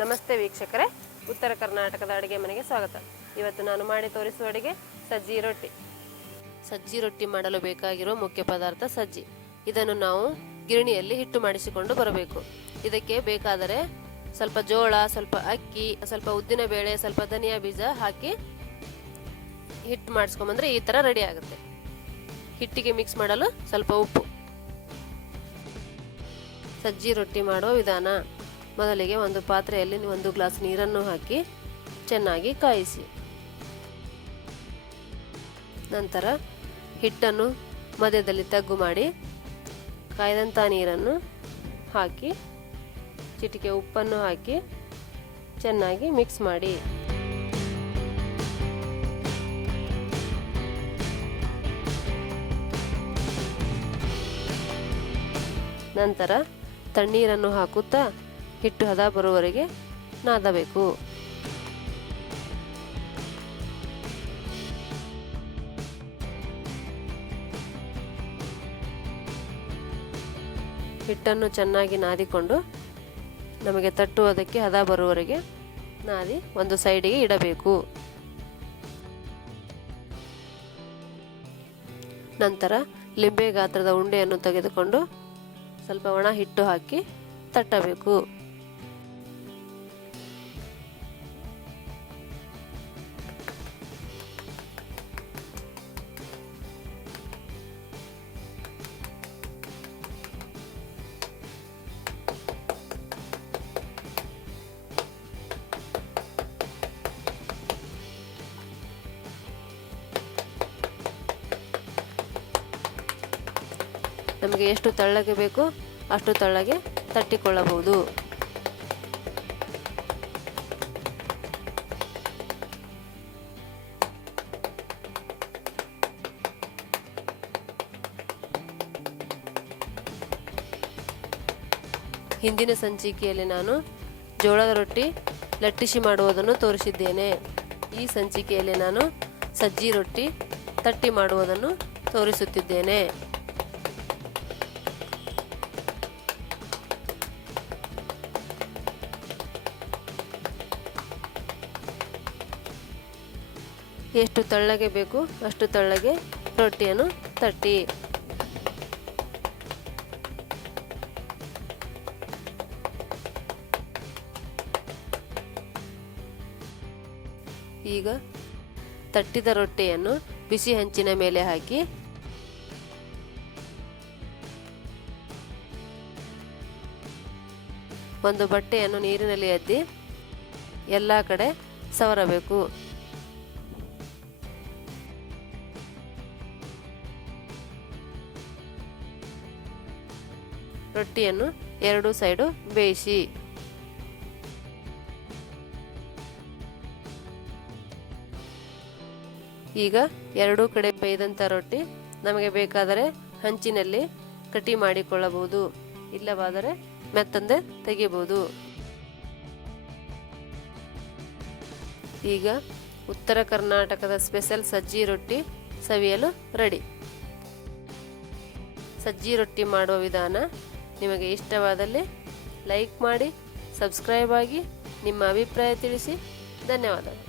ನಮಸ್ತೆ ವೀಕ್ಷಕರೇ. ಉತ್ತರ ಕರ್ನಾಟಕದ ಅಡುಗೆ ಮನೆಗೆ ಸ್ವಾಗತ. ಇವತ್ತು ನಾನು ಮಾಡಿ ತೋರಿಸುವ ಅಡುಗೆ ಸಜ್ಜಿ ರೊಟ್ಟಿ. ಸಜ್ಜಿ ರೊಟ್ಟಿ ಮಾಡಲು ಬೇಕಾಗಿರುವ ಮುಖ್ಯ ಪದಾರ್ಥ ಸಜ್ಜಿ. ಇದನ್ನು ನಾವು ಗಿರಣಿಯಲ್ಲಿ ಹಿಟ್ಟು ಮಾಡಿಸಿಕೊಂಡು ಬರಬೇಕು. ಇದಕ್ಕೆ ಬೇಕಾದರೆ ಸ್ವಲ್ಪ ಜೋಳ, ಸ್ವಲ್ಪ ಅಕ್ಕಿ, ಸ್ವಲ್ಪ ಉದ್ದಿನ ಬೇಳೆ, ಸ್ವಲ್ಪ ಧನಿಯಾ ಬೀಜ ಹಾಕಿ ಹಿಟ್ಟು ಮಾಡಿಸ್ಕೊಂಬಂದ್ರೆ ಈ ಥರ ರೆಡಿ ಆಗುತ್ತೆ. ಹಿಟ್ಟಿಗೆ ಮಿಕ್ಸ್ ಮಾಡಲು ಸ್ವಲ್ಪ ಉಪ್ಪು. ಸಜ್ಜಿ ರೊಟ್ಟಿ ಮಾಡುವ ವಿಧಾನ. ಮೊದಲಿಗೆ ಒಂದು ಪಾತ್ರೆಯಲ್ಲಿ ಒಂದು ಗ್ಲಾಸ್ ನೀರನ್ನು ಹಾಕಿ ಚೆನ್ನಾಗಿ ಕಾಯಿಸಿ. ನಂತರ ಹಿಟ್ಟನ್ನು ಮಧ್ಯದಲ್ಲಿ ತಗ್ಗು ಮಾಡಿ ಕಾಯ್ದಂಥ ನೀರನ್ನು ಹಾಕಿ, ಚಿಟಿಕೆ ಉಪ್ಪನ್ನು ಹಾಕಿ ಚೆನ್ನಾಗಿ ಮಿಕ್ಸ್ ಮಾಡಿ. ನಂತರ ತಣ್ಣೀರನ್ನು ಹಾಕುತ್ತಾ ಹಿಟ್ಟು ಹದ ಬರುವವರೆಗೆ ನಾದಬೇಕು. ಹಿಟ್ಟನ್ನು ಚೆನ್ನಾಗಿ ನಾದಿಕೊಂಡು ನಮಗೆ ತಟ್ಟುವುದಕ್ಕೆ ಹದ ಬರುವವರೆಗೆ ನಾದಿ ಒಂದು ಸೈಡಿಗೆ ಇಡಬೇಕು. ನಂತರ ಲಿಂಬೆ ಗಾತ್ರದ ಉಂಡೆಯನ್ನು ತೆಗೆದುಕೊಂಡು ಸ್ವಲ್ಪ ಒಣ ಹಿಟ್ಟು ಹಾಕಿ ತಟ್ಟಬೇಕು. ನಮಗೆ ಎಷ್ಟು ತೆಳ್ಳಗೆ ಬೇಕು ಅಷ್ಟು ತೆಳ್ಳಗೆ ತಟ್ಟಿಕೊಳ್ಳಬಹುದು. ಹಿಂದಿನ ಸಂಚಿಕೆಯಲ್ಲಿ ನಾನು ಜೋಳದ ರೊಟ್ಟಿ ಲಟ್ಟಿಸಿ ಮಾಡುವುದನ್ನು ತೋರಿಸಿದ್ದೇನೆ. ಈ ಸಂಚಿಕೆಯಲ್ಲಿ ನಾನು ಸಜ್ಜಿ ರೊಟ್ಟಿ ತಟ್ಟಿ ಮಾಡುವುದನ್ನು ತೋರಿಸುತ್ತಿದ್ದೇನೆ. ಎಷ್ಟು ತೆಳ್ಳಗೆ ಬೇಕು ಅಷ್ಟು ತೆಳ್ಳಗೆ ರೊಟ್ಟಿಯನ್ನು ತಟ್ಟಿ. ಈಗ ತಟ್ಟಿದ ರೊಟ್ಟಿಯನ್ನು ಬಿಸಿ ಹಂಚಿನ ಮೇಲೆ ಹಾಕಿ. ಒಂದು ಬಟ್ಟೆಯನ್ನು ನೀರಿನಲ್ಲಿ ಎದ್ದಿ ಎಲ್ಲ ಕಡೆ ಸವರಬೇಕು. ರೊಟ್ಟಿಯನ್ನು ಎರಡು ಸೈಡು ಬೇಯಿಸಿ. ಈಗ ಎರಡೂ ಕಡೆ ಬೇಯ್ದಂಥ ರೊಟ್ಟಿ ನಮಗೆ ಬೇಕಾದರೆ ಹಂಚಿನಲ್ಲಿ ಕಟಿ ಮಾಡಿಕೊಳ್ಳಬಹುದು, ಇಲ್ಲವಾದರೆ ಮೆತ್ತಂದೆ ತೆಗೆಯಬಹುದು. ಈಗ ಉತ್ತರ ಕರ್ನಾಟಕದ ಸ್ಪೆಷಲ್ ಸಜ್ಜಿ ರೊಟ್ಟಿ ಸವಿಯಲು ರೆಡಿ. ಸಜ್ಜಿ ರೊಟ್ಟಿ ಮಾಡುವ ವಿಧಾನ ನಿಮಗೆ ಇಷ್ಟವಾದಲ್ಲಿ ಲೈಕ್ ಮಾಡಿ ಸಬ್ಸ್ಕ್ರೈಬ್ ಆಗಿ ನಿಮ್ಮ ಅಭಿಪ್ರಾಯ ತಿಳಿಸಿ. ಧನ್ಯವಾದಗಳು.